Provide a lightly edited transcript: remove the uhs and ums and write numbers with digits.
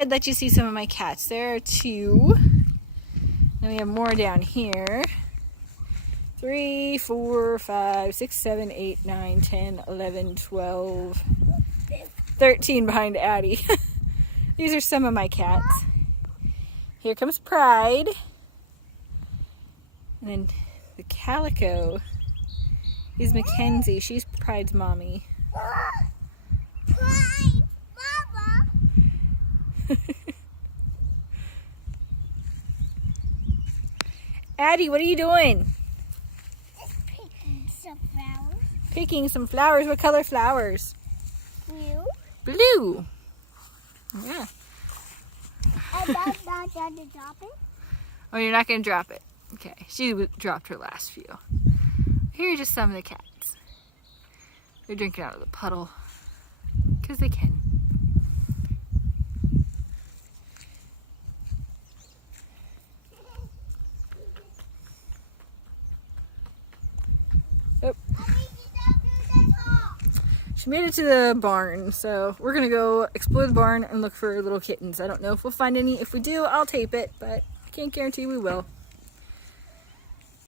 I'd let you see some of my cats. There are 2. Then we have more down here. 3, 4, 5, 6, 7, 8, 9, 10, 11, 12, 13 behind Addie. These are some of my cats. Here comes Pride. And then the Calico is Mackenzie. She's Pride's mommy. Pride, Mama. Addie, what are you doing? Just picking some flowers. Picking some flowers. What color flowers? Blue. Blue. Yeah. And that's not going to drop it. Oh, you're not going to drop it. Okay. She dropped her last few. Here are just some of the cats. They're drinking out of the puddle because they can. Oh. She made it to the barn, so we're gonna go explore the barn and look for little kittens. I don't know if we'll find any. If we do, I'll tape it, but I can't guarantee we will.